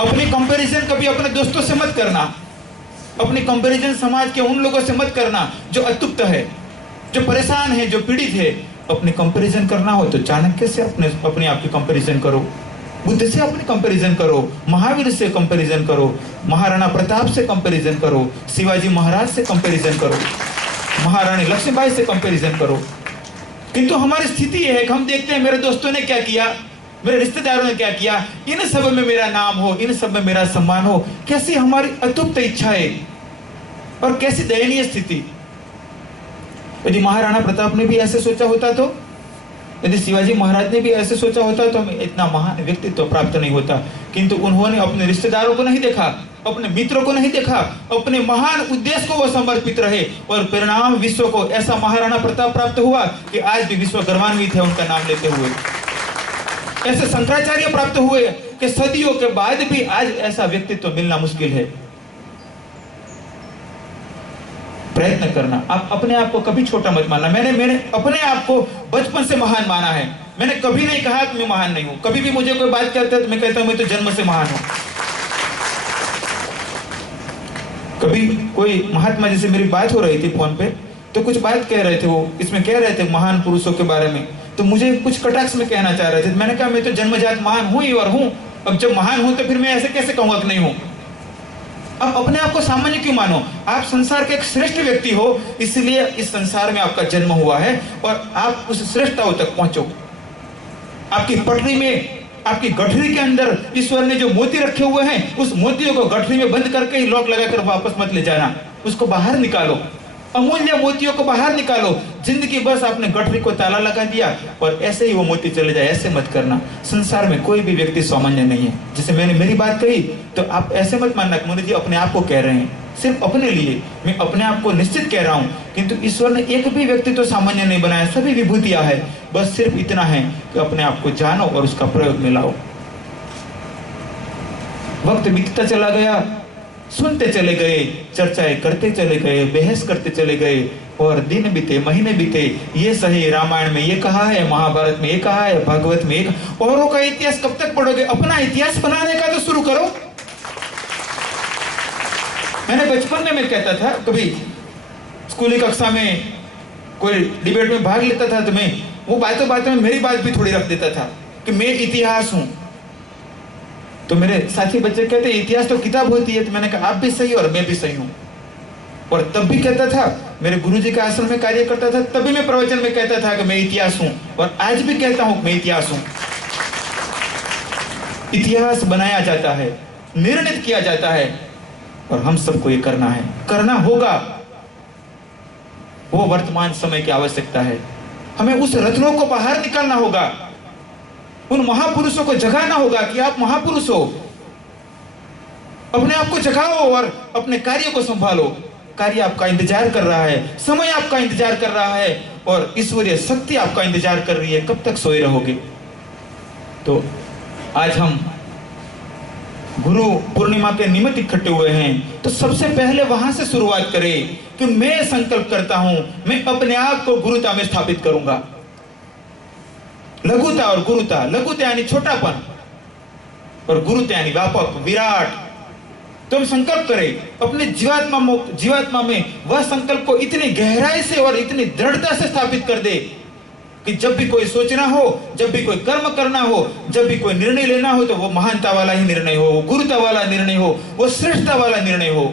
अपनी कंपैरिजन कभी अपने दोस्तों से मत करना, अपनी कंपैरिजन समाज के उन लोगों से मत करना जो अतृप्त है, जो परेशान है, जो पीड़ित है। अपनी कंपैरिजन करना हो तो चाणक्य से अपने आप की कंपैरिजन करो, बुद्ध से अपनी कंपैरिजन करो, महावीर से कंपैरिजन करो, महाराणा प्रताप से कंपैरिजन करो, शिवाजी महाराज से कंपैरिजन करो, महारानी लक्ष्मीबाई से कंपैरिजन करो। किंतु हमारी स्थिति यह है कि हम देखते हैं मेरे दोस्तों ने क्या किया, मेरे रिश्तेदारों ने क्या किया, इन सब में मेरा नाम हो, इन सब में मेरा सम्मान हो। कैसी हमारी अतृप्त इच्छाएं और कैसी दयनीय स्थिति। यदि महाराणा प्रताप ने भी ऐसे सोचा होता तो, यदि शिवाजी महाराज ने भी ऐसे सोचा होता तो हमें इतना महान व्यक्तित्व प्राप्त नहीं होता। किंतु उन्होंने अपने रिश्तेदारों को नहीं देखा, अपने मित्रों को नहीं देखा, अपने महान उद्देश्य को वो समर्पित रहे और परिणाम विश्व को ऐसा महाराणा प्रताप प्राप्त हुआ कि आज भी विश्व गर्वान्वित है उनका नाम लेते हुए। ऐसे शंकराचार्य प्राप्त हुए कि सदियों के बाद भी आज ऐसा व्यक्तित्व मिलना मुश्किल है। प्रयत्न करना, आप अपने आप को कभी छोटा मत मानना। मैंने अपने आप को बचपन से महान माना है। मैंने कभी नहीं कहा कि मैं महान नहीं हूं। कभी भी मुझे कोई बात करता है तो मैं कहता हूं मैं तो जन्म से महान हूं। कभी कोई महात्मा जी से मेरी बात हो रही थी फोन पे, तो कुछ बात कह रहे थे, वो इसमें कह रहे थे महान पुरुषों के बारे में, तो मुझे कुछ कटाक्ष में कहना चाह रहे थे। मैंने कहा मैं तो जन्मजात महान हूं ही और हूं। अब जब महान हूं तो फिर मैं ऐसे कैसे कहूंगा कि नहीं हूं। अब अपने आप को सामान्य क्यों मानो? आप संसार के एक श्रेष्ठ व्यक्ति हो, इसलिए इस संसार में आपका जन्म हुआ है और आप उस श्रेष्ठता तक पहुंचो। आपकी पटरी में, आपकी गठरी के अंदर ईश्वर ने जो मोती रखे हुए हैं, उस मोतियों को गठरी में बंद करके ही लॉक लगाकर वापस मत ले जाना। उसको बाहर निकालो, अमूल्य मोतियों को बाहर निकालो। जिंदगी बस आपने गठरी को ताला लगा दिया और ऐसे ही वो मोती चले जाए, ऐसे मत करना। संसार में कोई भी व्यक्ति सामान्य नहीं है। जैसे मैंने मेरी बात कही तो आप ऐसे मत मानना कि मोदी जी अपने आप को कह रहे हैं, सिर्फ अपने लिए। मैं अपने आप को निश्चित कह रहा हूं, किंतु ईश्वर ने एक भी व्यक्ति तो सामान्य नहीं बनाया, सभी विभूतियां है। बस सिर्फ इतना है कि अपने आप को जानो और उसका प्रयोग में लाओ। वक्त बीतता चला गया, सुनते चले गए, चर्चाएं करते चले गए, बहस करते चले गए और दिन बीते, महीने बीते। ये सही, रामायण में ये कहा है, महाभारत में ये कहा है, भागवत में ये। औरों का इतिहास कब तक पढ़ोगे? अपना इतिहास बनाने का तो शुरू करो। मैंने बचपन में मैं कहता था, कभी स्कूली कक्षा में कोई डिबेट में भाग लेता था तो मैं वो बातों बातों में मेरी बात भी थोड़ी रख देता था कि मैं इतिहास हूं। तो मेरे साथी बच्चे कहते इतिहास तो किताब होती है। तो मैंने कहा आप भी सही और मैं भी सही हूं। और तब भी कहता था, मेरे गुरुजी के आश्रम में कार्य करता था, तभी मैं प्रवचन में कहता था कि मैं इतिहास हूं और आज भी कहता हूं मैं इतिहास हूं। इतिहास बनाया जाता है, निर्णित किया जाता है और हम सबको ये करना है, करना होगा। वो वर्तमान समय की आवश्यकता है। हमें उस रत्नों को बाहर निकालना होगा, उन महापुरुषों को जगाना होगा कि आप महापुरुष हो। अपने आप को जगाओ और अपने कार्य को संभालो। कार्य आपका इंतजार कर रहा है, समय आपका इंतजार कर रहा है और ईश्वरीय शक्ति आपका इंतजार कर रही है। कब तक सोए रहोगे? तो आज हम गुरु पूर्णिमा के निमित्त इकट्ठे हुए हैं, तो सबसे पहले वहां से शुरुआत करें कि मैं संकल्प करता हूं, मैं अपने आप को गुरुता में स्थापित करूंगा। लघुता और गुरुता, लघुता यानी छोटापन और गुरुता यानी व्यापक, विराट। तो हम संकल्प करें अपने जीवात्मा में वह संकल्प को इतनी गहराई से और इतनी दृढ़ता से स्थापित कर दे कि जब भी कोई सोचना हो, जब भी कोई कर्म करना हो, जब भी कोई निर्णय लेना हो तो वो महानता वाला ही निर्णय हो, वो गुरुता वाला निर्णय हो, वो श्रेष्ठता वाला निर्णय हो।